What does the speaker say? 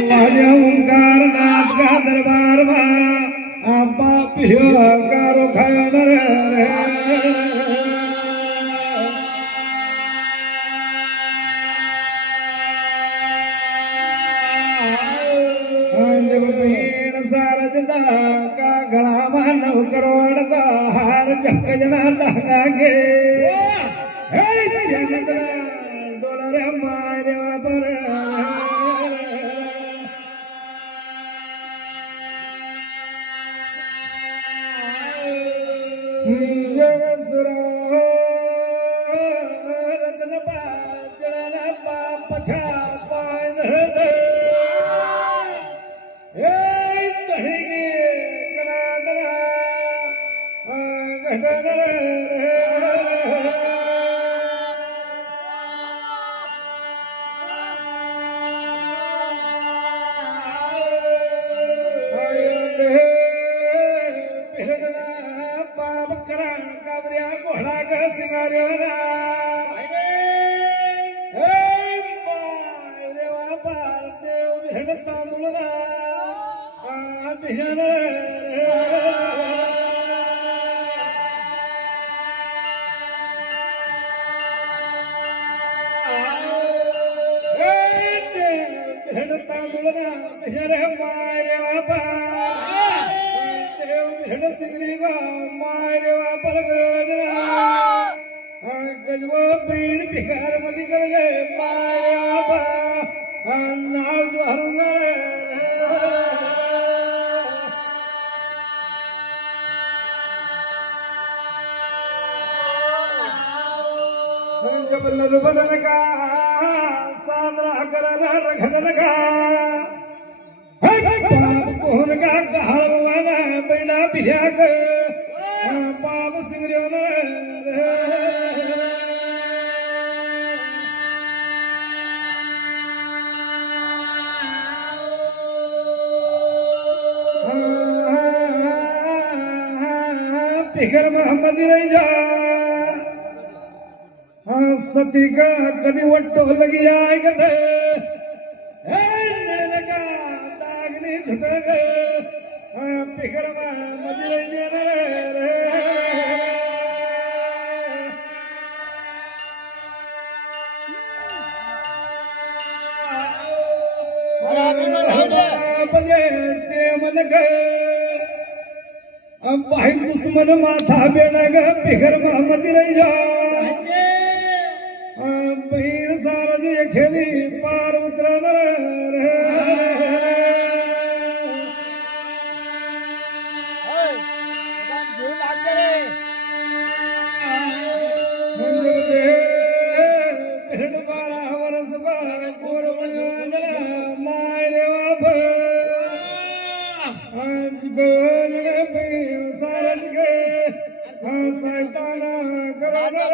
माझ्या ओंकार नाथ का दरबार मा आपा पियो कारो खायर रे जब पीण सारजदा का गला मा 9 करोड़ का हार जग जना धागा गे हे जगतला डोलरे मारे पर रतन पाचन पापछा पान घोड़ा का सिंगारियो ना देव भेड़ तांदुलना बिहन भेड़ तांदुलना बिहन मारे बापा देव भेड़ सिंगरी का मारे बापा गजबो पीण भिकार मधी कर गए मारे बाबा नाव जो हरूंगा जब लल बदन का सामना करना रखन का बाप कोहन का गहवाना बैना बिया के बाप सिंगरियो ने फिकर मोहम्मद रैजा सती का कभी वट्टो लगी आए गए लगा दागनी छुटे गए फिकर मोहम्मद रैजा रे बजे मन गए अब भाई दुश्मन माथा बेड़ा ग फिकर मोहम्मद रैजा बहन सारा जी खेली पार उतरन रे भेड़ 12 वर्ष का गोर मारे बाप सारज के सैताना करना